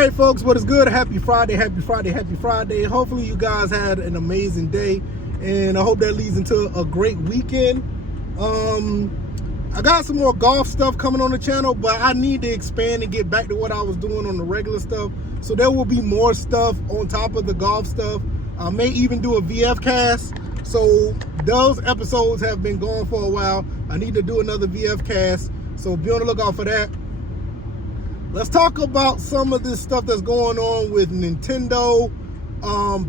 right, folks, what is good? Happy Friday, happy Friday, happy Friday. Hopefully you guys had an amazing day, and I hope that leads into a great weekend. I got some more golf stuff coming on the channel, but I need to expand and get back to what I was doing on the regular stuff. So there will be more stuff on top of the golf stuff. I may even do a VF cast. So those episodes have been going for a while. I need to do another VF cast. So be on the lookout for that. Let's talk about some of this stuff that's going on with Nintendo.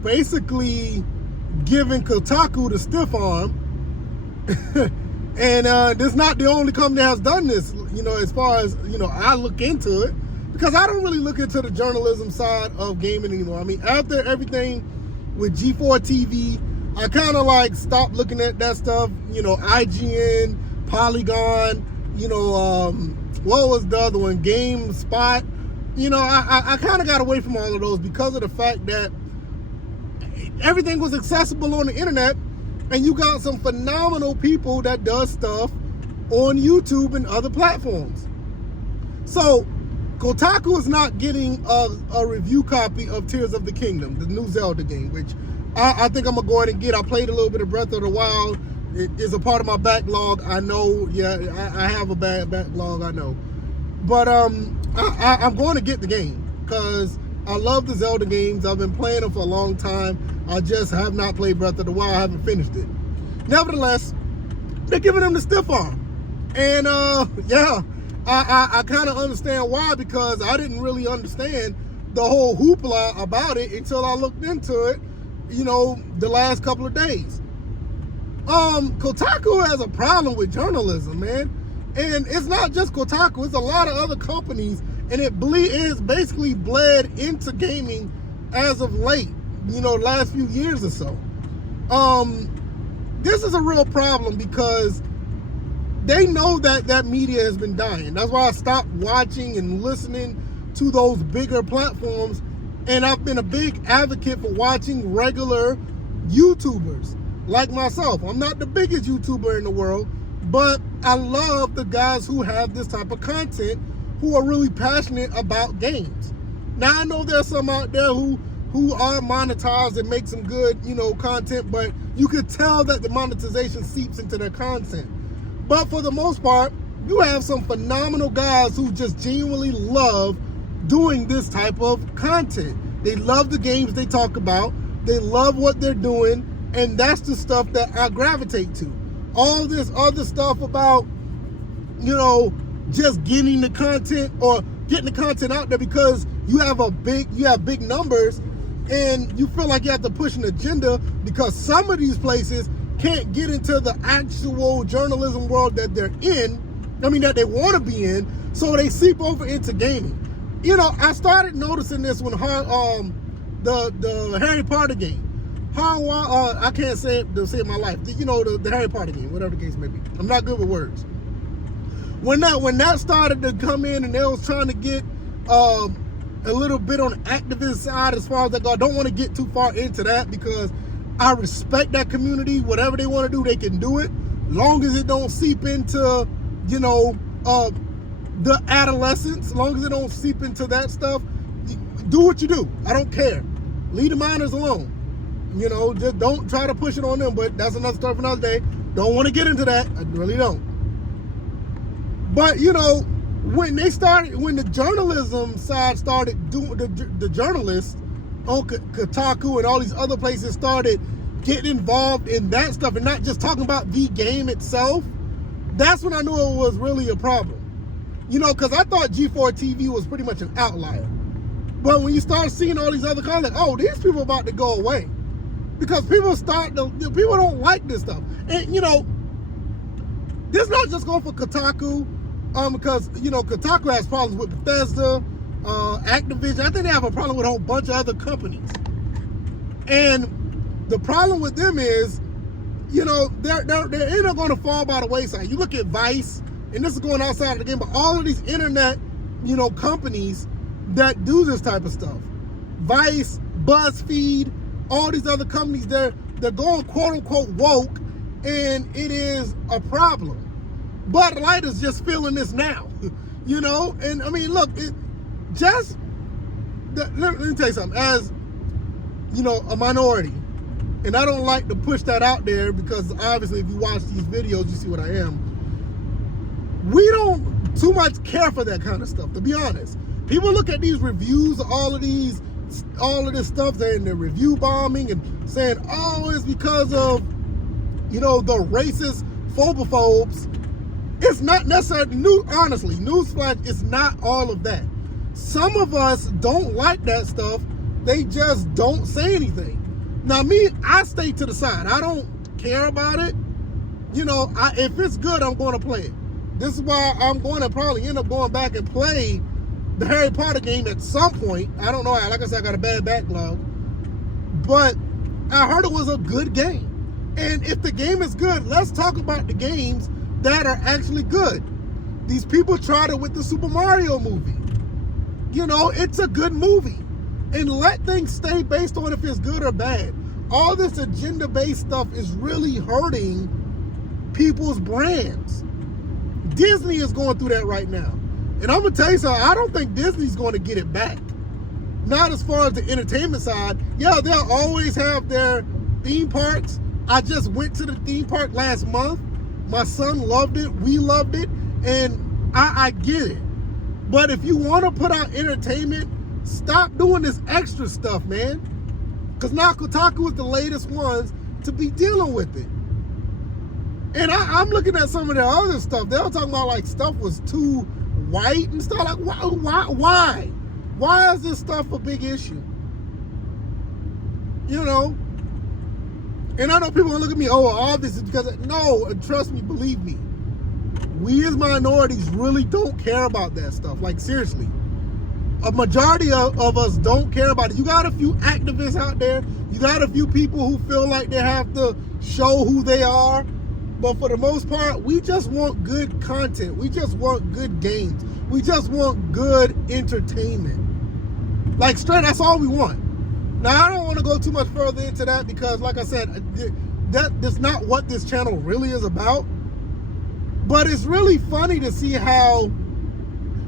Basically giving Kotaku the stiff arm. And this is not the only company that has done this, as far as, I look into it. Because I don't really look into the journalism side of gaming anymore. I mean, after everything with G4 TV, I kind of like stopped looking at that stuff. IGN, Polygon, what was the other one? GameSpot. I kind of got away from all of those because of the fact that everything was accessible on the internet, and you got some phenomenal people that does stuff on YouTube and other platforms. So Kotaku is not getting a review copy of Tears of the Kingdom, the new Zelda game, which I think I'm gonna go ahead and get. I played a little bit of Breath of the Wild. It is a part of my backlog. I know, I have a bad backlog, I know. But I'm going to get the game because I love the Zelda games. I've been playing them for a long time. I just have not played Breath of the Wild. I haven't finished it. Nevertheless, they're giving them the stiff arm. And I kind of understand why, because I didn't really understand the whole hoopla about it until I looked into it, the last couple of days. Kotaku has a problem with journalism, man. And it's not just Kotaku, it's a lot of other companies, and it's basically bled into gaming as of late, last few years or so. This is a real problem because they know that media has been dying. That's why I stopped watching and listening to those bigger platforms, and I've been a big advocate for watching regular YouTubers like myself. I'm not the biggest YouTuber in the world, but I love the guys who have this type of content, who are really passionate about games. Now, I know there's some out there who are monetized and make some good, content, but you could tell that the monetization seeps into their content. But for the most part, you have some phenomenal guys who just genuinely love doing this type of content. They love the games they talk about. They love what they're doing. And that's the stuff that I gravitate to. All this other stuff about, just getting the content or getting the content out there because you have big numbers, and you feel like you have to push an agenda because some of these places can't get into the actual journalism world that they're in. That they want to be in, so they seep over into gaming. I started noticing this when the Harry Potter game. I can't say it my life. The Harry Potter game, whatever the case may be. I'm not good with words. When that started to come in, and they was trying to get a little bit on the activist side as far as that go, I don't want to get too far into that because I respect that community. Whatever they want to do, they can do it, long as it don't seep into the adolescence. Long as it don't seep into that stuff, do what you do. I don't care. Leave the minors alone. Just don't try to push it on them, but that's another story for another day. Don't want to get into that. I really don't. But, when the journalism side started doing, the journalists on Kotaku and all these other places started getting involved in that stuff and not just talking about the game itself, that's when I knew it was really a problem. Because I thought G4 TV was pretty much an outlier. But when you start seeing all these other comments, these people are about to go away. Because people don't like this stuff. And, this is not just going for Kotaku, because, Kotaku has problems with Bethesda, Activision. I think they have a problem with a whole bunch of other companies. And the problem with them is, they're either going to fall by the wayside. You look at Vice, and this is going outside of the game, but all of these internet, companies that do this type of stuff. Vice, BuzzFeed, all these other companies, they're going quote unquote woke, and it is a problem. Bud Light is just feeling this now, and I mean, look, just let me tell you something. As, you know, a minority, and I don't like to push that out there because obviously if you watch these videos, you see what I am. We don't too much care for that kind of stuff, to be honest. People look at these reviews, all of this stuff, and the review bombing and saying, oh, it's because of, you know, the racist phobophobes. It's not necessarily honestly, newsflash, it's not all of that. Some of us don't like that stuff. They just don't say anything. Now me, I stay to the side. I don't care about it. You know, if it's good, I'm going to play it. This is why I'm going to probably end up going back and play the Harry Potter game at some point. I don't know. Like I said, I got a bad backlog. But I heard it was a good game. And if the game is good, let's talk about the games that are actually good. These people tried it with the Super Mario movie. You know, it's a good movie. And let things stay based on if it's good or bad. All this agenda-based stuff is really hurting people's brands. Disney is going through that right now. And I'm going to tell you something, I don't think Disney's going to get it back. Not as far as the entertainment side. Yeah, they'll always have their theme parks. I just went to the theme park last month. My son loved it. We loved it. And I get it. But if you want to put out entertainment, stop doing this extra stuff, man. Because now Kotaku is the latest ones to be dealing with it. And I'm looking at some of their other stuff. They were talking about like stuff was too white and stuff. Like, why? Why is this stuff a big issue? You know? And I know people are going to look at me, oh, all this is because, no, trust me, believe me. We as minorities really don't care about that stuff. Like, seriously. A majority of us don't care about it. You got a few activists out there. You got a few people who feel like they have to show who they are. But for the most part, we just want good content. We just want good games. We just want good entertainment. Like, straight, that's all we want. Now, I don't want to go too much further into that because, like I said, that's not what this channel really is about. But it's really funny to see how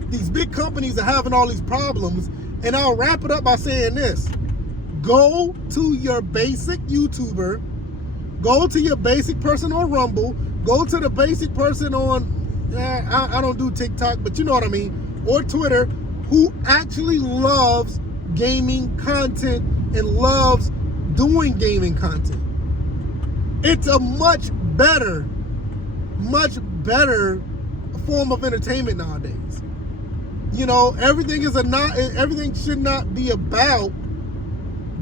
these big companies are having all these problems. And I'll wrap it up by saying this. Go to your basic YouTuber. Go to your basic person on Rumble. Go to the basic person on, I don't do TikTok, but you know what I mean, or Twitter, who actually loves gaming content and loves doing gaming content. It's a much better form of entertainment nowadays. You know, everything should not be about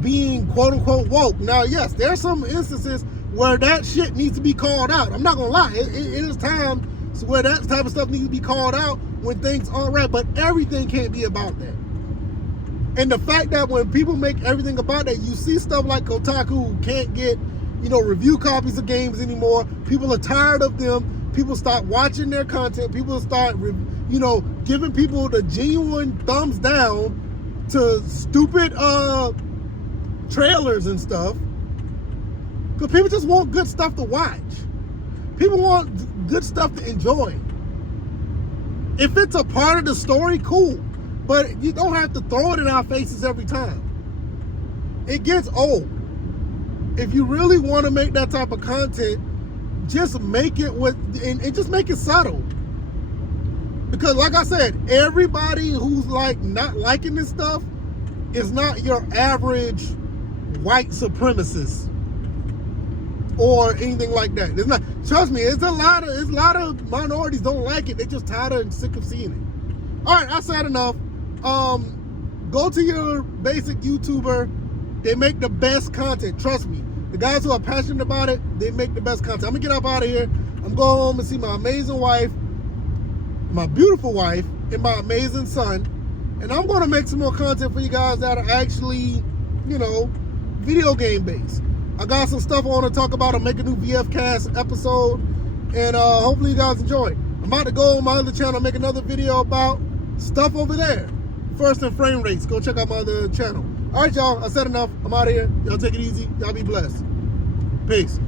being quote unquote woke. Now, yes, there are some instances where that shit needs to be called out. I'm not gonna lie, it is time where that type of stuff needs to be called out when things aren't right, but everything can't be about that. And the fact that when people make everything about that, you see stuff like Kotaku who can't get, you know, review copies of games anymore. People are tired of them. People start watching their content. People start, you know, giving people the genuine thumbs down to stupid trailers and stuff. Because people just want good stuff to watch. People want good stuff to enjoy. If it's a part of the story, cool. But you don't have to throw it in our faces every time. It gets old. If you really want to make that type of content, just make it and just make it subtle. Because like I said, everybody who's like not liking this stuff is not your average white supremacist or anything like that. It's not. Trust me, it's a lot of minorities don't like it. They're just tired and sick of seeing it. All right, I said enough. Go to your basic YouTuber. They make the best content. Trust me. The guys who are passionate about it, they make the best content. I'm gonna get up out of here. I'm going home and see my amazing wife, my beautiful wife, and my amazing son. And I'm gonna make some more content for you guys that are actually, you know, video game based. I got some stuff I want to talk about. I'll make a new VFcast episode, and hopefully you guys enjoy it. I'm about to go on my other channel and make another video about stuff over there. First and frame rates. Go check out my other channel. All right, y'all. I said enough. I'm out of here. Y'all take it easy. Y'all be blessed. Peace.